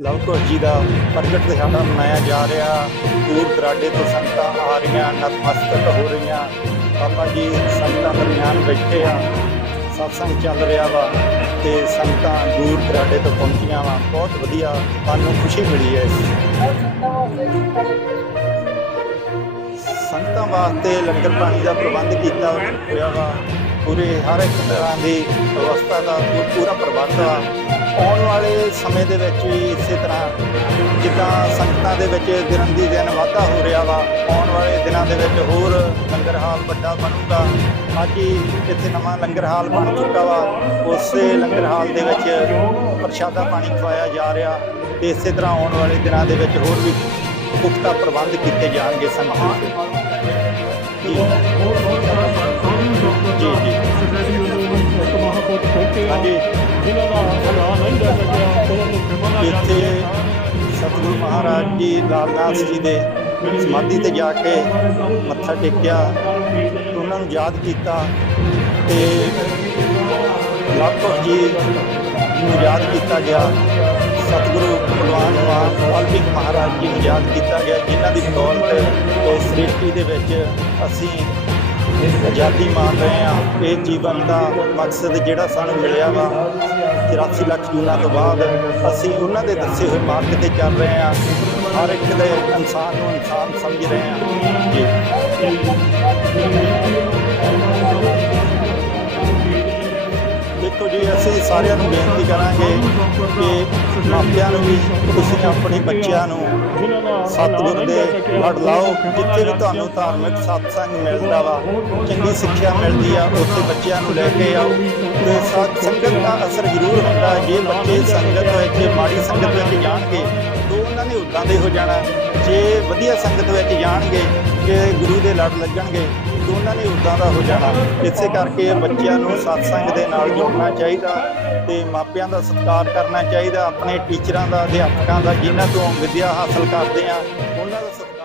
ਲਵ ਕੌਰ ਜੀ ਦਾ ਪ੍ਰਗਟ ਦਿਹਾੜਾ ਮਨਾਇਆ ਜਾ ਰਿਹਾ। ਦੂਰ ਦਰਾਡੇ ਤੋਂ ਸੰਗਤਾਂ ਆ ਰਹੀਆਂ, ਨਤਮਸਤਕ ਹੋ ਰਹੀਆਂ। ਬਾਬਾ ਜੀ ਸੰਗਤਾਂ ਦਰਮਿਆਨ ਬੈਠੇ ਆ। ਸਤਸੰਗ ਚੱਲ ਰਿਹਾ ਵਾ ਤੇ ਸੰਗਤਾਂ ਦੂਰ ਦਰਾਡੇ ਤੋਂ ਪਹੁੰਚੀਆਂ ਵਾ। ਬਹੁਤ ਵਧੀਆ ਸਾਨੂੰ ਖੁਸ਼ੀ ਮਿਲੀ ਹੈ। ਸੰਗਤਾਂ ਵਾਸਤੇ ਲੰਗਰ ਪਾਣੀ ਦਾ ਪ੍ਰਬੰਧ ਕੀਤਾ ਹੋਇਆ ਵਾ। ਪੂਰੇ ਹਰ ਇੱਕ ਤਰ੍ਹਾਂ ਦੀ ਵਿਵਸਥਾ ਦਾ ਪੂ- ਪੂਰਾ ਪ੍ਰਬੰਧ ਆ। ਆਉਣ ਵਾਲੇ ਸਮੇਂ ਦੇ ਵਿੱਚ ਵੀ ਇਸੇ ਤਰ੍ਹਾਂ ਜਿੱਦਾਂ ਸੰਗਤਾਂ ਦੇ ਵਿੱਚ ਦਿਨ ਦੀ ਦਿਨ ਵਾਧਾ ਹੋ ਰਿਹਾ ਵਾ, ਆਉਣ ਵਾਲੇ ਦਿਨਾਂ ਦੇ ਵਿੱਚ ਹੋਰ ਲੰਗਰ ਹਾਲ ਵੱਡਾ ਬਣੂਗਾ। ਅੱਜ ਹੀ ਇੱਥੇ ਨਵਾਂ ਲੰਗਰ ਹਾਲ ਬਣ ਚੁੱਕਾ ਵਾ, ਉਸੇ ਲੰਗਰ ਹਾਲ ਦੇ ਵਿੱਚ ਪ੍ਰਸ਼ਾਦਾ ਪਾਣੀ ਖਵਾਇਆ ਜਾ ਰਿਹਾ ਤੇ ਇਸੇ ਤਰ੍ਹਾਂ ਆਉਣ ਵਾਲੇ ਦਿਨਾਂ ਦੇ ਵਿੱਚ ਹੋਰ ਵੀ ਪੁਖਤਾ ਪ੍ਰਬੰਧ ਕੀਤੇ ਜਾਣਗੇ ਸੰਗਤਾਂ ਦੇ। ਜੀ। ਹਾਂਜੀ ਇੱਥੇ ਸਤਿਗੁਰੂ ਮਹਾਰਾਜ ਜੀ, ਲਾਲਦਾਸ ਜੀ ਦੇ ਸਮਾਧੀ ਤੇ ਜਾ ਕੇ ਮੱਥਾ ਟੇਕਿਆ। ਉਹਨਾਂ ਨੂੰ ਯਾਦ ਕੀਤਾ ਤੇ ਲਾਖੋ ਜੀ ਨੂੰ ਯਾਦ ਕੀਤਾ ਗਿਆ। ਸਤਿਗੁਰੂ ਭਗਵਾਨ ਮਾਨ, ਵਾਲਮੀਕ ਮਹਾਰਾਜ ਜੀ ਨੂੰ ਯਾਦ ਕੀਤਾ ਗਿਆ, ਜਿਨ੍ਹਾਂ ਦੀ ਬਦੌਲਤ ਇਸ ਸ੍ਰਿਸ਼ਟੀ ਦੇ ਵਿੱਚ ਅਸੀਂ ਆਜ਼ਾਦੀ ਮਾਣ ਰਹੇ ਹਾਂ। ਇਹ ਜੀਵਨ ਦਾ ਮਕਸਦ ਜਿਹੜਾ ਸਾਨੂੰ ਮਿਲਿਆ ਵਾ 84 ਲੱਖ ਜੂਨਾਂ ਤੋਂ ਬਾਅਦ ਅਸੀਂ ਉਹਨਾਂ ਦੇ ਦੱਸੇ ਹੋਏ ਮਾਰਗ ਤੇ ਚੱਲ ਰਹੇ ਹਾਂ। ਹਰ ਇੱਕ ਦੇ ਇਨਸਾਨ ਨੂੰ ਇਨਸਾਨ ਸਮਝ ਰਹੇ ਹਾਂ। ਜੀ। ਦੇਖੋ ਜੀ, ਅਸੀਂ ਸਾਰਿਆਂ ਨੂੰ ਬੇਨਤੀ ਕਰਾਂਗੇ ਕਿ ਮਾਪਿਆਂ ਨੂੰ ਵੀ, ਤੁਸੀਂ ਆਪਣੇ ਬੱਚਿਆਂ ਨੂੰ ਸਤਿਗੁਰ ਦੇ ਲੜ ਲਾਓ। ਜਿੱਥੇ ਵੀ ਤੁਹਾਨੂੰ ਧਾਰਮਿਕ ਸਤਸੰਗ ਮਿਲਦਾ ਵਾ, ਚੰਗੀ ਸਿੱਖਿਆ ਮਿਲਦੀ ਆ, ਉੱਥੇ ਬੱਚਿਆਂ ਨੂੰ ਲੈ ਕੇ ਆਓ। ਤੇ ਸਤ ਸੰਗਤ ਦਾ ਅਸਰ ਜ਼ਰੂਰ ਹੁੰਦਾ ਜੇ ਬੱਚੇ ਸੰਗਤ ਵਿੱਚ, ਮਾੜੀ ਸੰਗਤ ਵਿੱਚ ਜਾਣਗੇ, ਤਾਂ ਉਹਨਾਂ ਨੇ ਉਦਾਂ ਦੇ ਹੋ ਜਾਣਾ। ਜੇ ਵਧੀਆ ਸੰਗਤ ਵਿੱਚ ਜਾਣਗੇ ਕਿ ਗੁਰੂ ਦੇ ਲੜ ਲੱਗਣਗੇ ਦੋਨਾਂ ਉਹਨਾਂ ਨੇ ਉਦਾਂ ਦਾ ਹੋ ਜਾਣਾ। ਇਸੇ ਕਰਕੇ ਬੱਚਿਆਂ ਨੂੰ ਸਤਸੰਗ ਦੇ ਨਾਲ ਜੋੜਨਾ ਚਾਹੀਦਾ ਤੇ ਮਾਪਿਆਂ ਦਾ ਸਤਿਕਾਰ ਕਰਨਾ ਚਾਹੀਦਾ, ਆਪਣੇ ਟੀਚਰਾਂ ਦਾ, ਅਧਿਆਪਕਾਂ ਦਾ, ਜਿਨ੍ਹਾਂ ਤੋਂ ਵਿੱਦਿਆ ਹਾਸਲ ਕਰਦੇ ਆ ਉਹਨਾਂ ਦਾ ਸਤਿ-